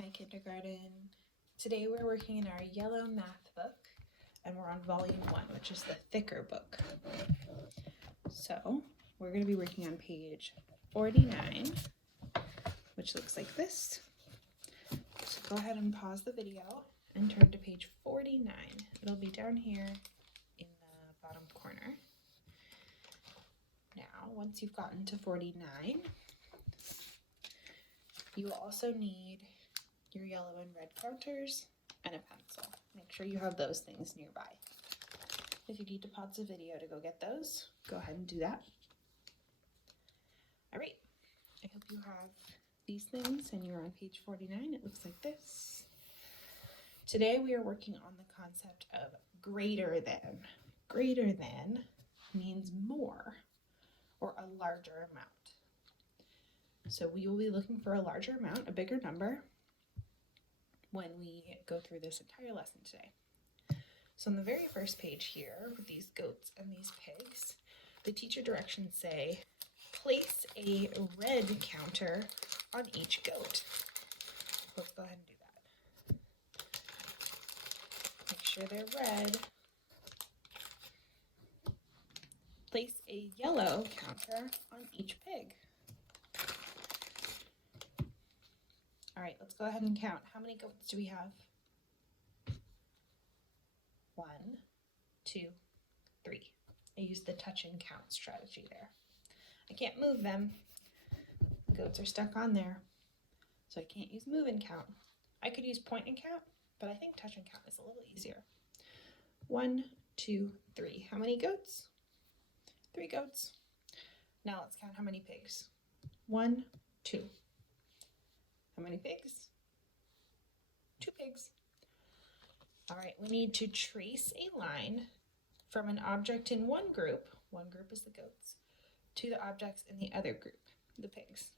Hi Kindergarten. Today we're working in our yellow math book and we're on volume 1, which is the thicker book. So we're going to be working on page 49, which looks like this. So go ahead and pause the video and turn to page 49. It'll be down here in the bottom corner. Now, once you've gotten to 49, you will also need your yellow and red counters and a pencil. Make sure you have those things nearby. If you need to pause the video to go get those, go ahead and do that. All right, I hope you have these things and you're on page 49. It looks like this. Today we are working on the concept of greater than. Greater than means more or a larger amount. So we will be looking for a larger amount, a bigger number, when we go through this entire lesson today. So on the very first page here, with these goats and these pigs, the teacher directions say, place a red counter on each goat. Let's go ahead and do that. Make sure they're red. Place a yellow counter on each pig. All right, let's go ahead and count. How many goats do we have? 1, 2, 3. I used the touch and count strategy there. I can't move them. The goats are stuck on there, so I can't use move and count. I could use point and count, but I think touch and count is a little easier. 1, 2, 3. How many goats? 3 goats. Now let's count how many pigs. 1, 2. How many pigs? 2 pigs. All right, we need to trace a line from an object in one group is the goats, to the objects in the other group, the pigs.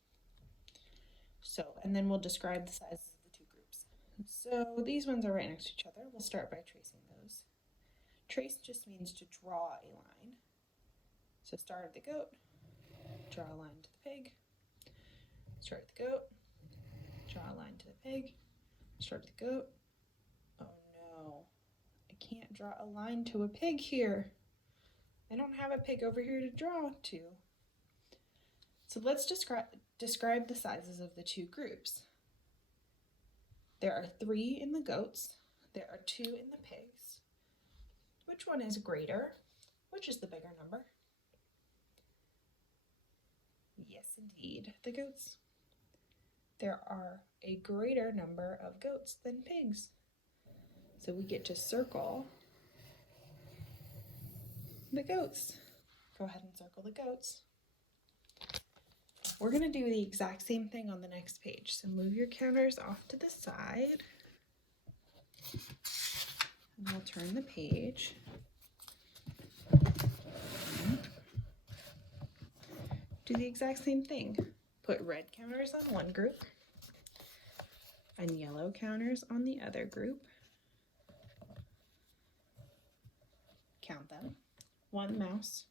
So, and then we'll describe the sizes of the 2 groups. So these ones are right next to each other. We'll start by tracing those. Trace just means to draw a line. So start at the goat, draw a line to the pig, start at the goat, draw a line to the pig, start with the goat. Oh no, I can't draw a line to a pig here. I don't have a pig over here to draw to. So let's describe the sizes of the 2 groups. There are 3 in the goats. There are 2 in the pigs. Which one is greater? Which is the bigger number? Yes, indeed, the goats. There are a greater number of goats than pigs. So we get to circle the goats. Go ahead and circle the goats. We're going to do the exact same thing on the next page. So move your counters off to the side. And we'll turn the page. Do the exact same thing. Put red counters on one group and yellow counters on the other group. Count them. 1 mouse,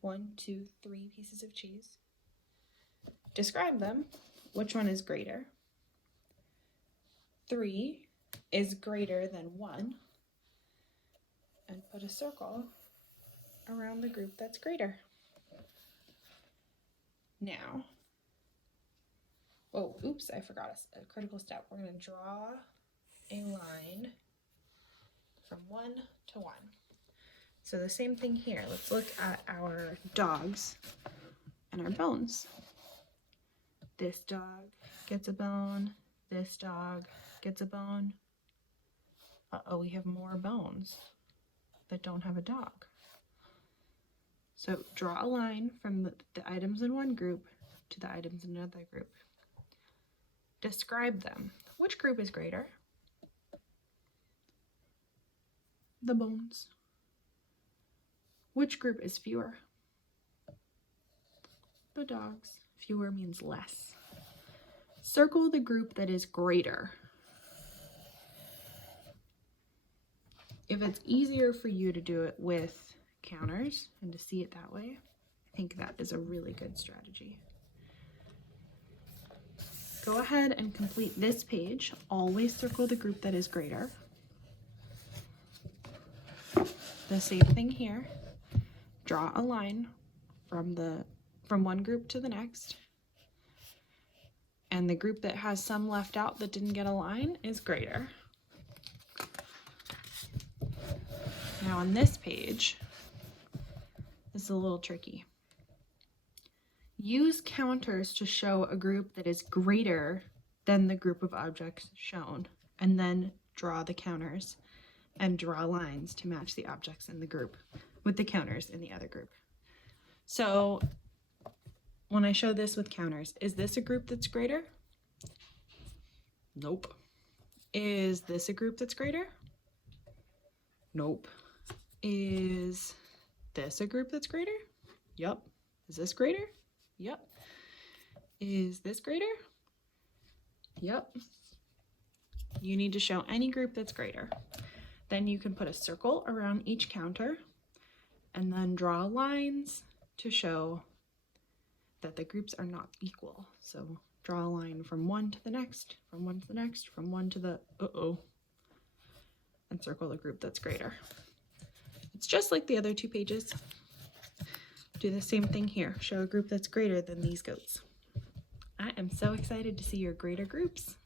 1, 2, 3 pieces of cheese. Describe them. Which one is greater? 3 is greater than 1. And put a circle around the group that's greater. Now, oh, oops, I forgot a critical step. We're going to draw a line from 1 to 1. So the same thing here. Let's look at our dogs and our bones. This dog gets a bone. This dog gets a bone. Uh-oh, we have more bones that don't have a dog. So draw a line from the items in one group to the items in another group. Describe them. Which group is greater? The bones. Which group is fewer? The dogs. Fewer means less. Circle the group that is greater. If it's easier for you to do it with counters and to see it that way, I think that is a really good strategy. go ahead and complete this page. Always circle the group that is greater. The same thing here. Draw a line from one group to the next. And the group that has some left out that didn't get a line is greater. Now on this page, this is a little tricky. Use counters to show a group that is greater than the group of objects shown, and then draw the counters and draw lines to match the objects in the group with the counters in the other group. So when I show this with counters, is this a group that's greater? Nope. Is this a group that's greater? Nope. Is this a group that's greater? Yup. Is this greater? Yup. Is this greater? Yup. You need to show any group that's greater. Then you can put a circle around each counter and then draw lines to show that the groups are not equal. So draw a line from one to the next, from one to the next, from one to the and circle the group that's greater. It's just like the other two pages. Do the same thing here. Show a group that's greater than these goats. I am so excited to see your greater groups.